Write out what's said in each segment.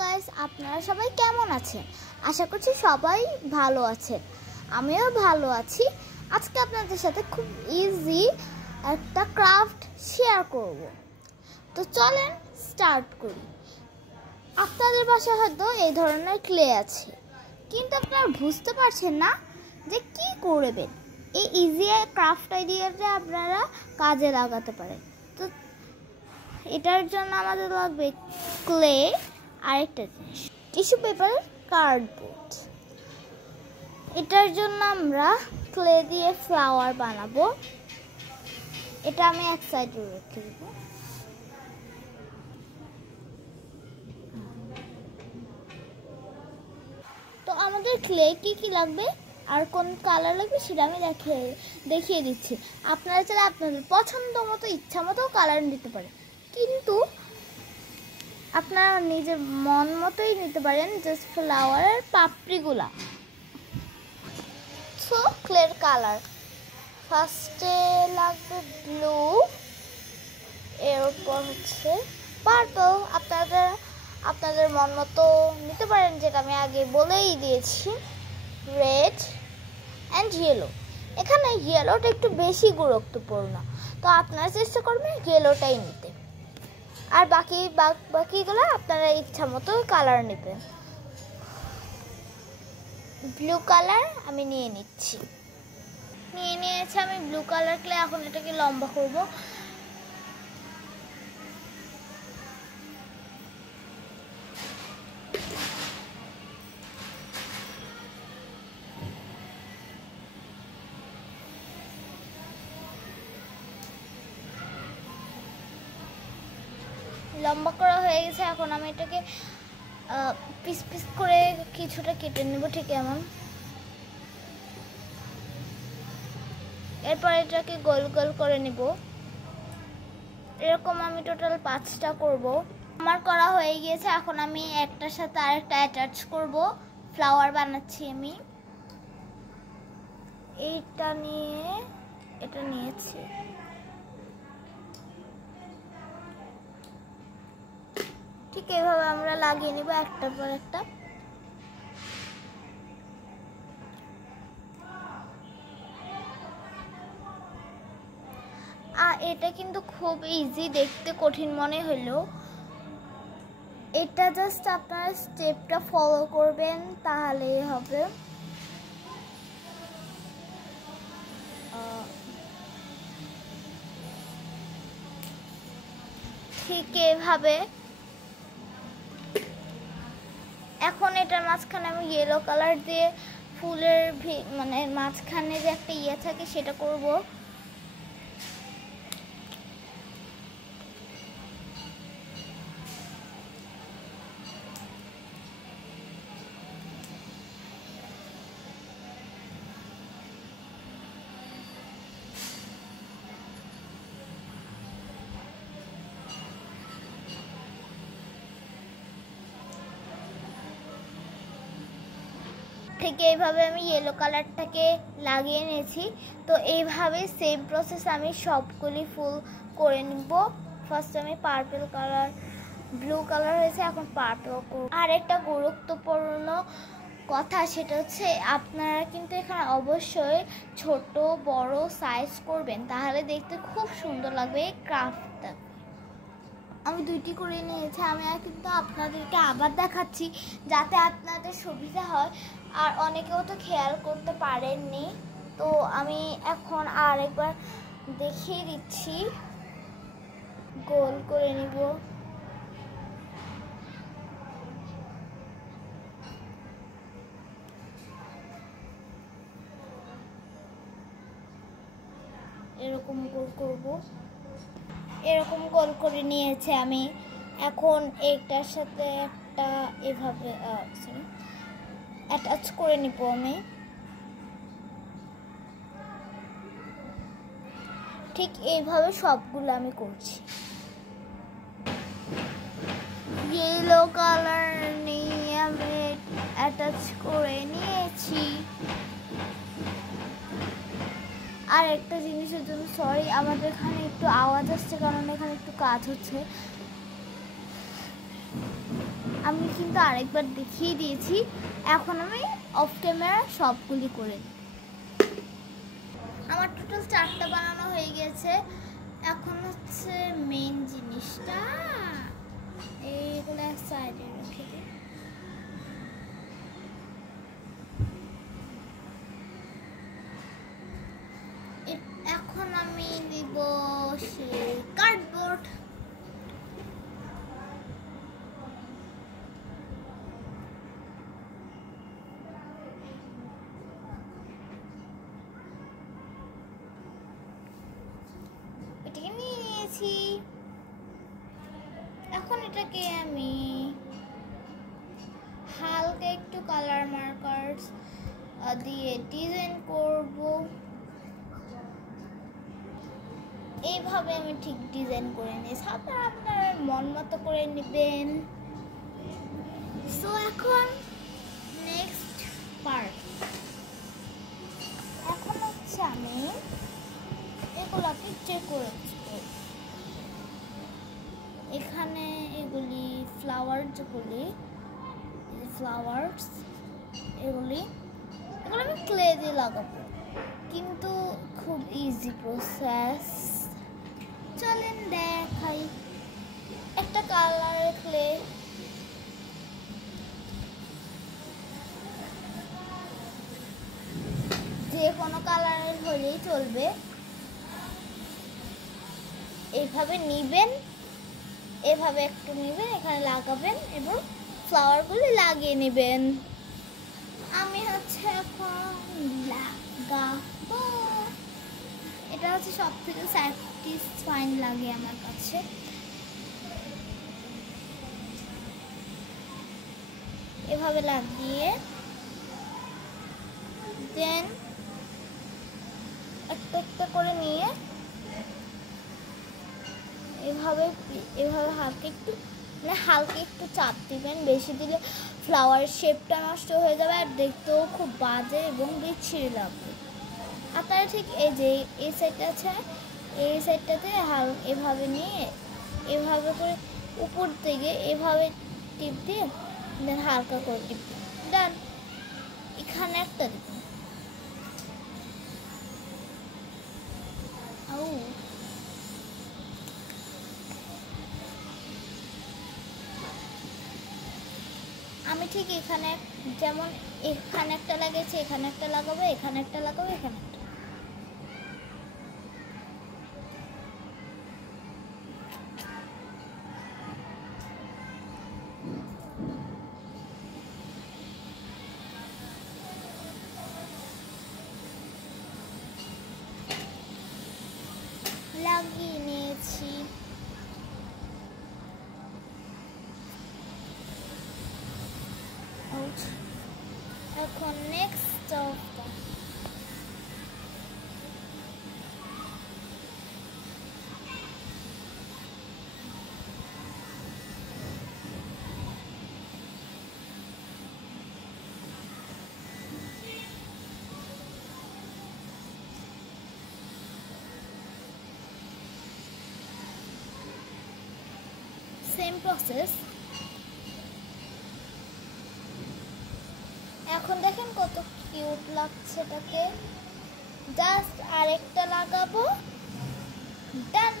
Guys, আপনারা সবাই কেমন আছেন? আশা করছি সবাই ভালো আছেন। আমিও ভালো আছি। আজকে আপনাদের সাথে খুব ইজি একটা ক্রাফট শেয়ার করব। তো চলেন স্টার্ট করি। আপনাদের বাসায় হয়তো এই ধরনের ক্লে আছে, কিন্তু আপনারা বুঝতে পারছেন না যে কি করবেন। এই ইজি ক্রাফট আইডিয়াটা আপনারা কাজে লাগাতে পারেন। তো এটার জন্য আমাদের লাগবে ক্লে, আরেকটা জিনিস টিস্যু পেপার, কার্ডবোর্ড। এটার জন্য আমরা ক্লে দিয়ে ফ্লাওয়ার বানাবো। এটা আমি এক সাইডে রেখে দেবো। তো আমাদের ক্লে কি লাগবে আর কোন কালার লাগবে সেটা আমি দেখিয়ে দিচ্ছি। আপনারা চাইলে আপনাদের পছন্দ মতো ইচ্ছা মতো কালার নিতে পারেন, কিন্তু আপনারা নিজের মন মতোই নিতে পারেন। জাস্ট ফ্লাওয়ারের পাপড়িগুলা। সো ক্লের কালার ফার্স্টে লাগবে ব্লু, এরপর হচ্ছে পার্পল। আপনাদের মন মতো নিতে পারেন, যেটা আমি আগে বলেই দিয়েছি। Red and yellow. এখানে ইয়েলোটা একটু বেশি গুরুত্বপূর্ণ, তো আপনারা চেষ্টা করবেন ইয়েলোটাই নিতে। আর বাকিগুলো আপনারা ইচ্ছা মতো কালার নেবেন। ব্লু কালার আমি নিয়েছি আমি ব্লু কালার ক্লে। এখন এটাকে লম্বা করব। লম্বা করা হয়ে গেছে। এখন আমি এটাকে পিস পিস করে কিছুটা কেটে নেব, ঠিক এমন। এরপর এটাকে গোল গোল করে নিব। এরকম আমি টোটাল 5টা করব। আমার করা হয়ে গিয়েছে। এখন আমি একটার সাথে আরেকটা অ্যাটাচ করব। ফ্লাওয়ার বানাচ্ছি আমি। এটা নিয়েছি। ঠিক এইভাবে আমরা লাগিয়ে নিব একটার পর একটা। এটা কিন্তু খুব ইজি, দেখতে কঠিন মনে হলো। এটা জাস্ট আপনারা স্টেপটা ফলো করবেন, তাহলেই হবে। ঠিক এভাবে। এখন এটার মাঝখানে আমি ইয়েলো কালার দিয়ে ফুলের মানে মাঝখানে যে একটা ইয়ে থাকে সেটা করব। ঠিক এইভাবে আমি ইয়েলো কালারটাকে লাগিয়ে নিয়েছি। তো এইভাবে সেম প্রসেস আমি সবগুলি ফুল করে নিব। ফার্স্ট আমি পার্পল কালার, ব্লু কালার হয়েছে, এখন পার্পল করব। আর একটা গুরুত্বপূর্ণ কথা, সেটা হচ্ছে আপনারা কিন্তু এখানে অবশ্যই ছোট বড় সাইজ করবেন, তাহলে দেখতে খুব সুন্দর লাগবে এই ক্রাফটটা। আমি 2টি করে নিয়েছি। আমি কিন্তু আপনাদেরকে আবার দেখাচ্ছি যাতে আপনাদের সুবিধা হয়। আর অনেকেও তো খেয়াল করতে পারেননি, তো আমি এখন আরেকবার দেখিয়ে দিচ্ছি। গোল করে নিব। এরকম গোল করব। এরকম গোল করে নিয়েছে আমি। এখন একটার সাথে একটা এভাবে অ্যাটাচ করে নিব আমি। ঠিক এইভাবে সবগুলো আমি করছি। ইয়েলো কালার নিয়ে আমি অ্যাটাচ করে নিয়েছি। আর একটা জিনিসের জন্য সরি, আমাদের এখানে একটু আওয়াজ আসছে, কারণ এখানে একটু কাজ হচ্ছে। আমি কিন্তু আরেকবার দেখিয়ে দিয়েছি, এখন আমি অফ ক্যামেরা সবগুলি করে দিই। আমার টোটাল 4টা বানানো হয়ে গেছে। এখন হচ্ছে মেইন জিনিসটা, এইগুলো সাইডে রেখে দিই। এখন আমি নিব সেই কার্ডবোর্ড। এটাকে নিয়ে নিয়েছি। এখন এটাকে আমি হালকা একটু কালার মার্কার্স দিয়ে ডিজাইন করব। এইভাবে আমি ঠিক ডিজাইন করে নিয়েছি, আপনারা আপনার মন মতো করে নেবেন। সো এখন নেক্সট পার্ট, এখন হচ্ছে আমি এগুলাকে চেক করে এখানে এগুলি ফ্লাওয়ার, যেগুলি ফ্লাওয়ার্স এগুলো আমি ক্লে দিয়ে লাগাবো, কিন্তু খুব ইজি প্রসেস। চলেন দেখাই। একটা কালারের ক্লে, যে কোনো কালারের হলেই চলবে। এইভাবে নিবেন, এভাবে একটু নেবেন, এখানে লাগাবেন এবং ফ্লাওয়ারগুলি লাগিয়ে নেবেন। আমি হচ্ছে এখন লাগাবো। এটা হচ্ছে সব থেকে স্যাটিসফাইং লাগে আমার কাছে। এভাবে লাগিয়ে দেন একটা একটা করে নিয়ে এভাবে হালকা একটু চাপ দিবেন। বেশি দিলে ফ্লাওয়ার শেপটা নষ্ট হয়ে যাবে আর দেখতেও খুব বাজে এবং বিচ্ছিরি লাগবে। আপনারা ঠিক এই যে এই সাইডটা আছে, এই সাইডটাতে এভাবে নিয়ে এভাবে করে উপর থেকে এভাবে টিপ দিয়ে দেন হালকা করে টিপ দেন। এখানে একটা দিবেন। আমি ঠিক এখানে যেমন এখানে একটা লাগিয়েছি, এখানে একটা লাগাবো, এখানে একটা লাগাবো, এখানে একটা। লাগিয়ে নিয়েছি। এখন নেক্সট সেম প্রসেস। এখন দেখেন কত কিউট লাগছে এটাকে। জাস্ট আরেকটা লাগাবো, ডান।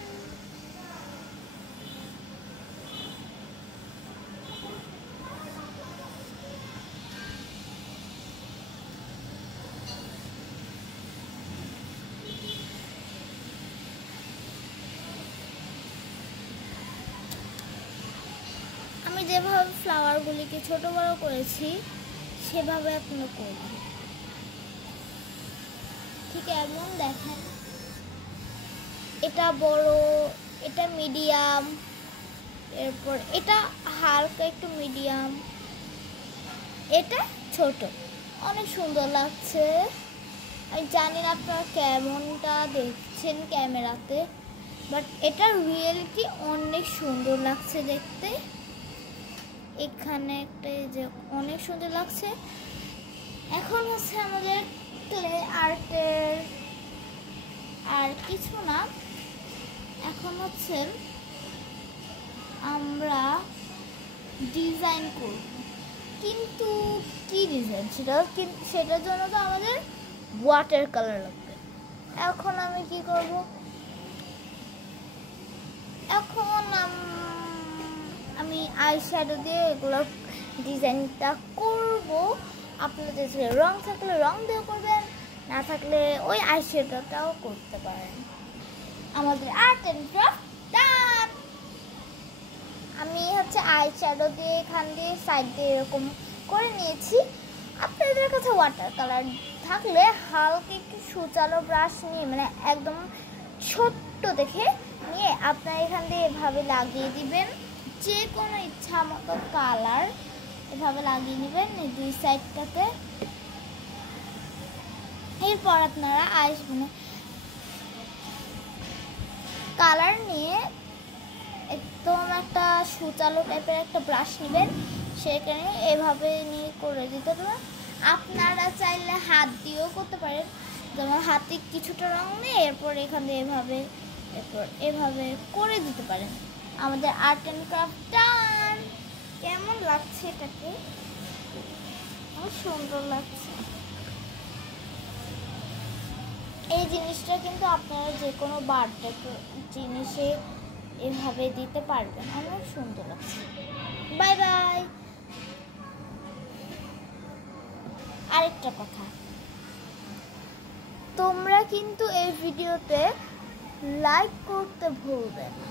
আমি যেভাবে ফ্লাওয়ারগুলিকে ছোট বড় করেছি সেভাবে আপনারা করবেন। ঠিক এমন দেখেন, এটা বড়, এটা মিডিয়াম, এরপর এটা হালকা একটু মিডিয়াম, এটা ছোট। অনেক সুন্দর লাগছে। আমি জানি না আপনারা কেমনটা দেখছেন ক্যামেরাতে, বাট এটার রিয়েলিটি অনেক সুন্দর লাগছে দেখতে। এখানে একটা যে অনেক সুন্দর লাগছে। এখন হচ্ছে আমাদের ক্লে আর্টের আর কিছু না, এখন হচ্ছে আমরা ডিজাইন করব, কিন্তু কি ডিজাইন সেটার জন্য তো আমাদের ওয়াটার কালার লাগবে। এখন আমি কি করব, এখন আমি আই শ্যাডো দিয়ে এগুলো ডিজাইনটা করব। আপনাদের যে রং থাকলে রং দিয়ে করবেন, না থাকলে ওই আই শ্যাডোটাও করতে পারেন। আমাদের আর্ট অ্যান্ড ক্রাফট ডান। আমি আই শ্যাডো দিয়ে এখান দিয়ে সাইড দিয়ে এরকম করে নিয়েছি। আপনাদের কাছে ওয়াটার কালার থাকলে হালকা একটু সুচালো ব্রাশ নিয়ে, মানে একদম ছোট্ট দেখে নিয়ে আপনারা এখান দিয়ে এভাবে লাগিয়ে দিবেন। যে কোনো ইচ্ছা মতো কালার এভাবে লাগিয়ে নেবেন এই দুই সাইডটাতে। এরপর আপনারা কালার নিয়ে একদম একটা সুচালো টাইপের একটা ব্রাশ নেবেন, সেখানে এভাবে নিয়ে করে দিতে পারেন। আপনারা চাইলে হাত দিয়েও করতে পারেন, যেমন হাতে কিছুটা রং নিয়ে এরপর এখান দিয়ে এভাবে করে দিতে পারেন। আমাদের আর্ট অ্যান্ড ক্রাফট ডান। কেমন লাগছে এটাকে? খুব সুন্দর লাগছে। এই জিনিসটা কিন্তু আপনারা যে কোনো বার্থডে জিনিসে এভাবে দিতে পারবেন, অনেক সুন্দর লাগছে। Bye bye. আরেকটা কথা, তোমরা কিন্তু এই ভিডিওতে লাইক করতে ভুলবে না।